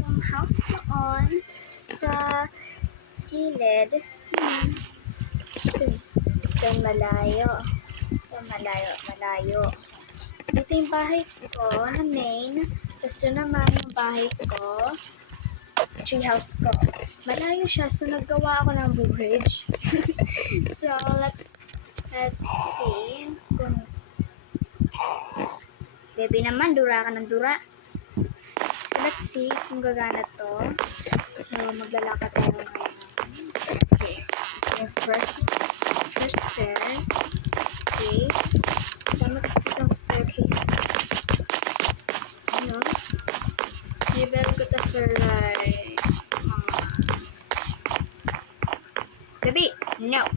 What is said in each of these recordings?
yung house doon sa gilid. Ito malayo. Ito malayo. Dito yung bahay ko na main. Tapos ito naman yung bahay ko. Treehouse ko. Malayo siya. So, naggawa ako ng bridge. So, let's see. Kung baby naman, dura ka ng dura. So, let's see kung gagana to. So, maglalakad tayo ngayon. Okay. Yung first staircase. Dami kasi itong staircase. Ano? Maybe I'll go to Ferrari. Baby, no.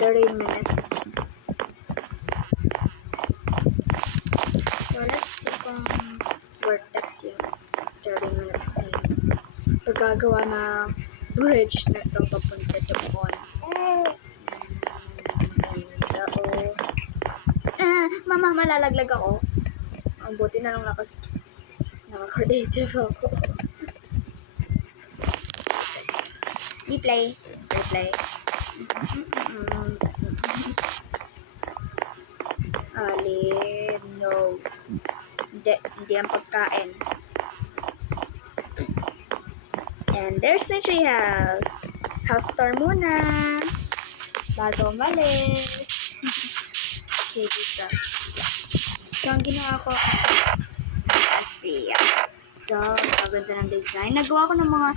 30 minutes. So, let's see kung worth it yung 30 minutes na yun. Paggagawa ng bridge na ito papunta doon. Mama, malalaglag ako. Ang buti na lang naka-creative ako. Replay. No. Hindi ang pagkain. And there's my treehouse. House tour muna. Bago umalis. Okay, dito. So, ang ginawa ko, kasi, ito, maganda ng design. Nagawa ko ng mga,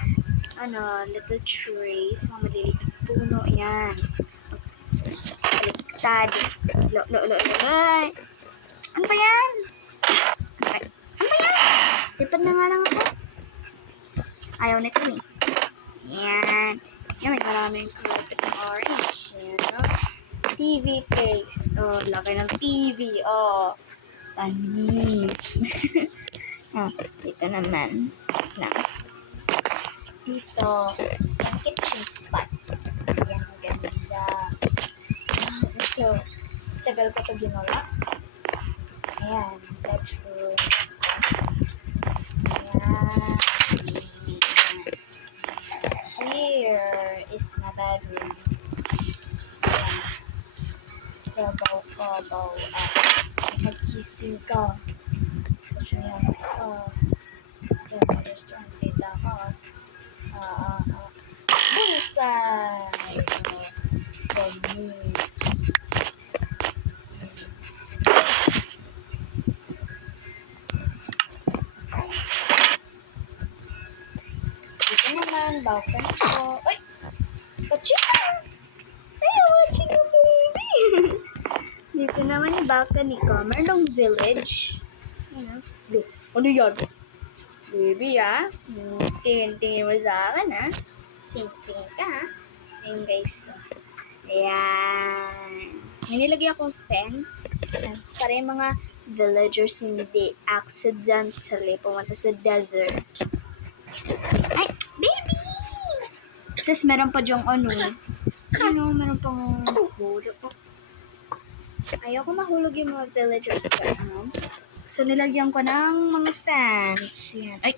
little trees, mga maliliit na puno, yan. Baliktad. Ano ba yan? Lipad na nga lang ako. Ayaw nito eh. Yan. Yan, may maraming carpet ng orange. Yan, no? TV case. Oh, laki ng TV. Oh, tanis. Dito naman. Dito, yung kitchen spot. Yan, ganda. Ito, tagal ko ito ginawa. Ayan, bedroom. Ayan. Here is my bedroom. Sabaw. Nag-kissing ka. Sa treehouse ko. Sa restaurant kita ko. Bullseye! The news. Dito naman, balcony ko. Uy! Kachika! Ayaw, watching you, baby! Dito naman yung balcony ko. Meron village. Look, ano yan? Baby, tingin-tingin mo sa akin, Tingin ka, Ayan, guys. Ayan. Nilagay akong fence para yung mga villagers hindi accidentally pumunta sa desert. Ay, baby! Tapos meron pa dyong meron pang hulog. Ayaw ko mahulog yung mga villagers ko, So, nilagyan ko ng mga fans. Yan. Ay!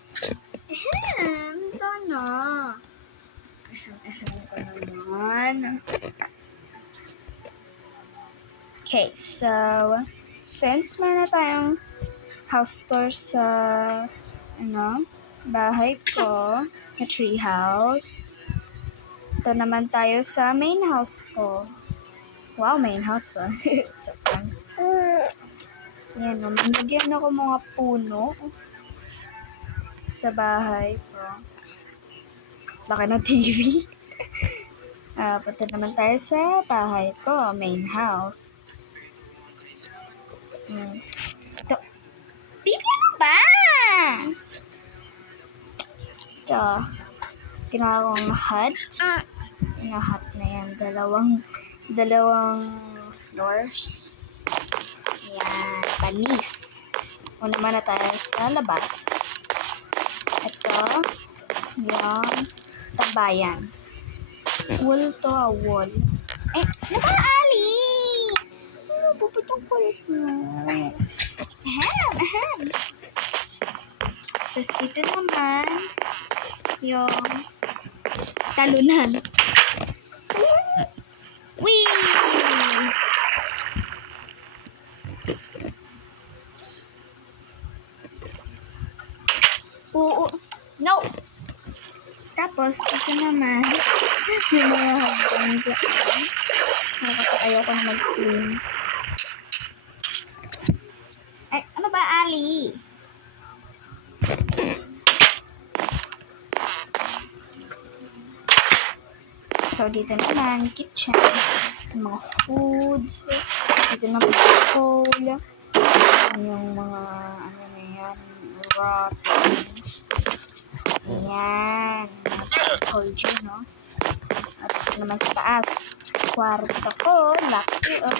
Ito na. Ko naman. Okay, so, since meron na tayong house tour sa, bahay ko, na tree house, ito naman tayo sa main house ko. Wow, main house, Yan, nilagyan ako mga puno sa bahay ko. Laki ng TV. Punta naman tayo sa bahay ko, main house. Ito. Baby, ano ba? Ito. Ginawa kong hut. Hut na yan. Dalawang floors. Ayan, panis. Una muna tayo sa labas. Ito, yung tambayan. Wall to, wall. Ano ba, Ali? Puputong kulit mo. Ahem. Tapos dito naman, yung talunan. Whee! Oo. No! Tapos, ito naman, yung mga hagdan dyan. Ayoko na mag-swim. Ay, ano ba, Ali? So, dito naman, kitchen. Mga foods. Dito naman, cola. Yung mga, ano na yan, wrappings. Ayan. Cold yun, no? At ito naman sa taas. Kwarto ko. Laki, oh.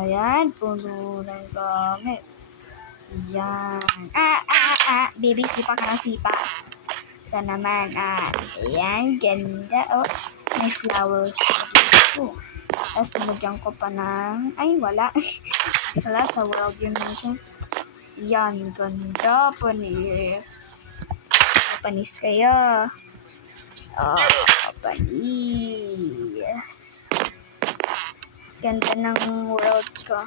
Ayan. Puno ng gamit. Ayan. Baby, sipa ka na sipa. Ito naman, ayan. Ganda, oh. May flowers dito. Tapos, nilagyan ko pa ng, ay, wala. Wala, sa world yun natin. Yan, ganda. Panis. Panis kayo. Panis. Ganda ng world ko.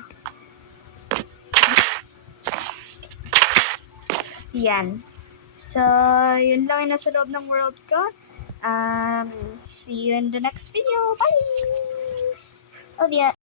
Yan. So, yun lang yung nasa loob ng world ko. See you in the next video. Bye! Love ya!